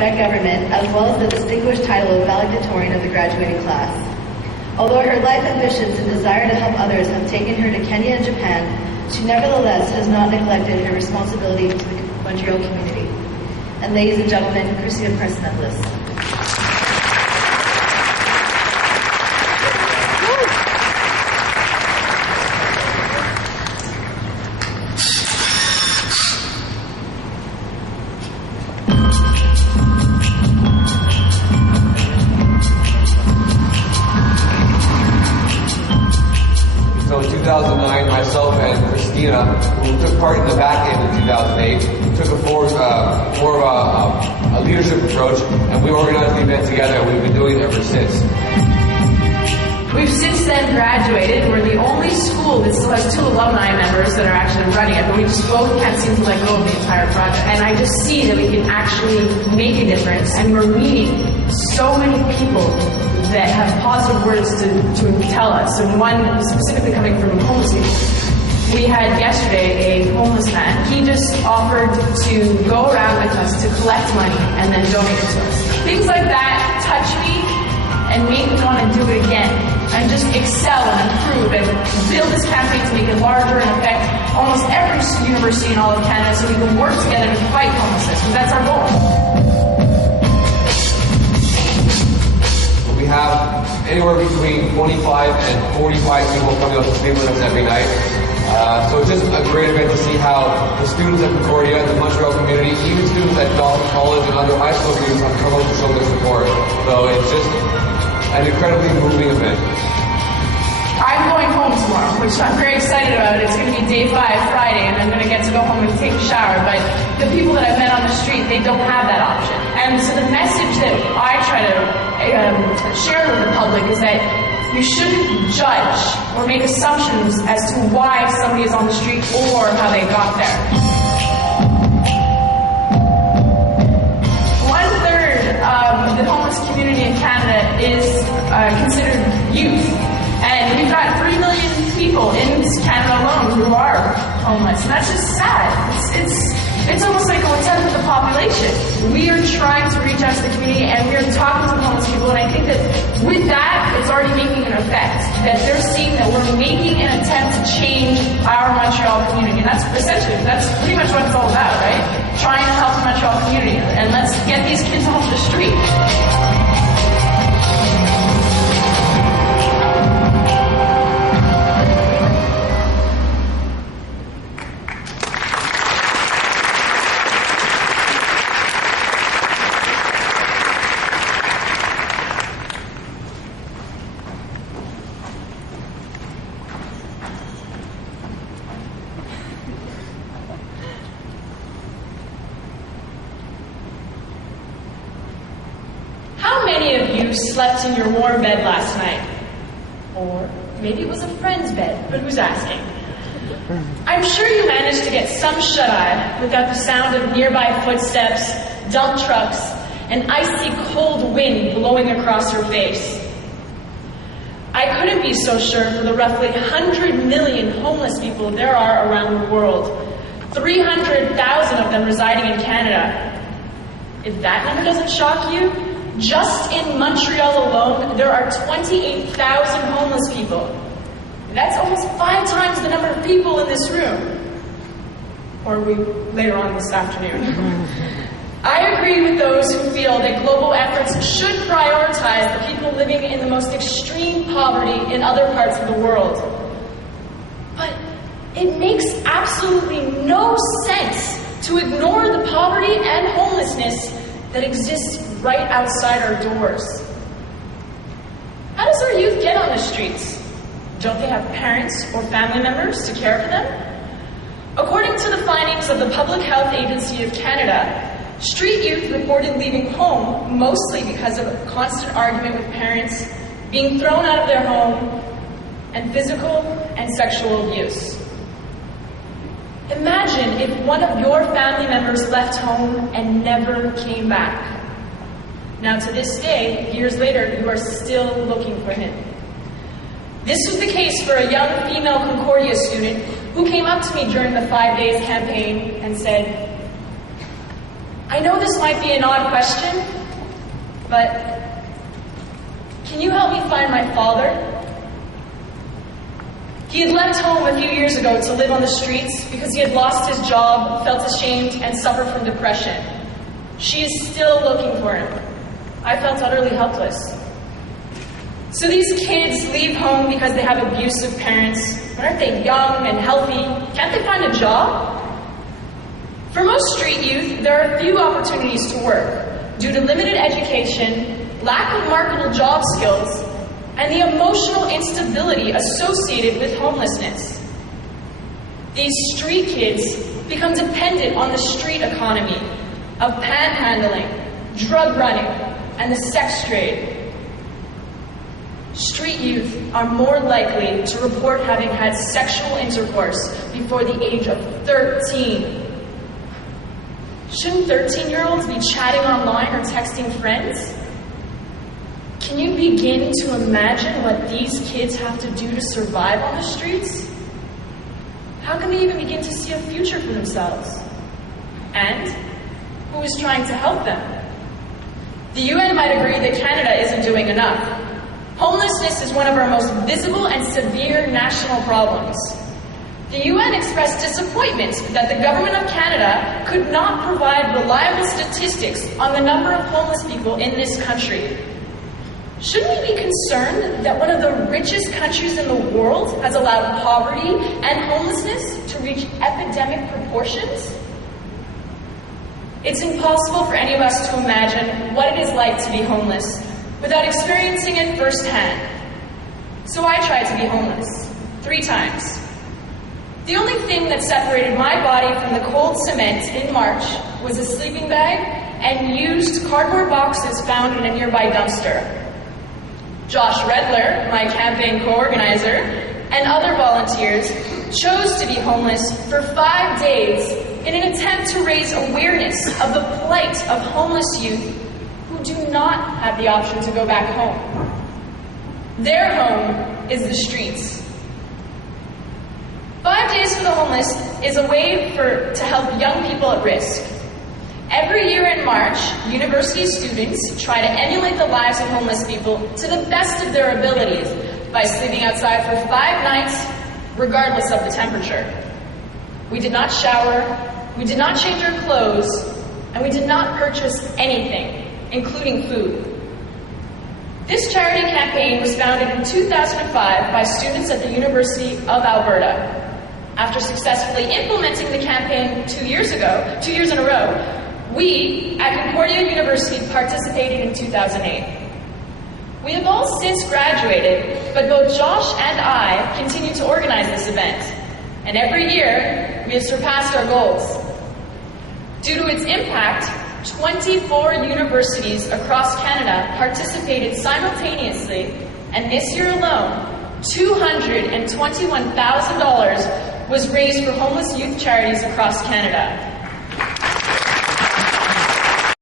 Quebec government, as well as the distinguished title of valedictorian of the graduating class. Although her life ambitions and desire to help others have taken her to Kenya and Japan, she nevertheless has not neglected her responsibility to the Montreal community. And ladies and gentlemen, Kristina Partsinevelos. So in 2009, myself and Kristina, who took part in the back end in 2008, took more of a leadership approach, and we organized the event together, and we've been doing it ever since. We've since then graduated. We're the only school that still has 2 alumni members that are actually running it, but we just both can't seem to let go of the entire project. And I just see that we can actually make a difference, and we're meeting so many people that have positive words to tell us, and one specifically coming from homeless people. We had yesterday a homeless man. He just offered to go around with us to collect money and then donate it to us. Things like that touch me and make me want to do it again and just excel and improve and build this campaign to make it larger and affect almost every university in all of Canada so we can work together to fight homelessness, because that's our goal. We have anywhere between 25 and 45 people coming out to speak with us every night. So it's just a great event to see how the students at Concordia, the Montreal community, even students at Dalton College and other high school students have come out to show their support. So it's just an incredibly moving event. I'm going home tomorrow, which I'm very excited about. It's going to be day 5, Friday, and I'm going to get to go home and take a shower. But the people that I've met on the street, they don't have that option. And so the message that I try to share with the public is that you shouldn't judge or make assumptions as to why somebody is on the street or how they got there. 1/3 of the homeless community in Canada is considered youth. And we've got 3 million people in Canada alone who are homeless. And that's just sad. It's almost like 1/10 of the population. We are trying to reach out to the community, and we are talking to homeless people, and I think that with that, it's already making an effect. That they're seeing that we're making an attempt to change our Montreal community. And that's pretty much what it's all about, right? Trying to help the Montreal community. And let's get these kids off the street. Slept in your warm bed last night. Or maybe it was a friend's bed, but who's asking? I'm sure you managed to get some shut-eye without the sound of nearby footsteps, dump trucks, and icy cold wind blowing across your face. I couldn't be so sure for the roughly 100 million homeless people there are around the world, 300,000 of them residing in Canada. If that number doesn't shock you, just in Montreal alone, there are 28,000 homeless people. That's almost 5 times the number of people in this room. Or later on this afternoon. I agree with those who feel that global efforts should prioritize the people living in the most extreme poverty in other parts of the world. But it makes absolutely no sense to ignore the poverty and homelessness that exists right outside our doors. How does our youth get on the streets? Don't they have parents or family members to care for them? According to the findings of the Public Health Agency of Canada, street youth reported leaving home mostly because of a constant argument with parents, being thrown out of their home, and physical and sexual abuse. Imagine if one of your family members left home and never came back. Now, to this day, years later, you are still looking for him. This was the case for a young female Concordia student who came up to me during the 5 days campaign and said, I know this might be an odd question, but can you help me find my father? He had left home a few years ago to live on the streets because he had lost his job, felt ashamed, and suffered from depression. She is still looking for him. I felt utterly helpless. So these kids leave home because they have abusive parents, but aren't they young and healthy? Can't they find a job? For most street youth, there are few opportunities to work due to limited education, lack of marketable job skills, and the emotional instability associated with homelessness. These street kids become dependent on the street economy of panhandling, drug running, and the sex trade. Street youth are more likely to report having had sexual intercourse before the age of 13. Shouldn't 13-year-olds be chatting online or texting friends? Can you begin to imagine what these kids have to do to survive on the streets? How can they even begin to see a future for themselves? And who is trying to help them? The UN might agree that Canada isn't doing enough. Homelessness is one of our most visible and severe national problems. The UN expressed disappointment that the government of Canada could not provide reliable statistics on the number of homeless people in this country. Shouldn't we be concerned that one of the richest countries in the world has allowed poverty and homelessness to reach epidemic proportions? It's impossible for any of us to imagine what it is like to be homeless without experiencing it firsthand. So I tried to be homeless 3 times. The only thing that separated my body from the cold cement in March was a sleeping bag and used cardboard boxes found in a nearby dumpster. Josh Redler, my campaign co-organizer, and other volunteers chose to be homeless for 5 days in an attempt to raise awareness of the plight of homeless youth who do not have the option to go back home. Their home is the streets. 5 days for the homeless is a way to help young people at risk. Every year in March, university students try to emulate the lives of homeless people to the best of their abilities by sleeping outside for 5 nights, regardless of the temperature. We did not shower, we did not change our clothes, and we did not purchase anything, including food. This charity campaign was founded in 2005 by students at the University of Alberta. After successfully implementing the campaign 2 years in a row, we at Concordia University participated in 2008. We have all since graduated, but both Josh and I continue to organize this event, and every year we have surpassed our goals. Due to its impact, 24 universities across Canada participated simultaneously, and this year alone, $221,000 was raised for homeless youth charities across Canada.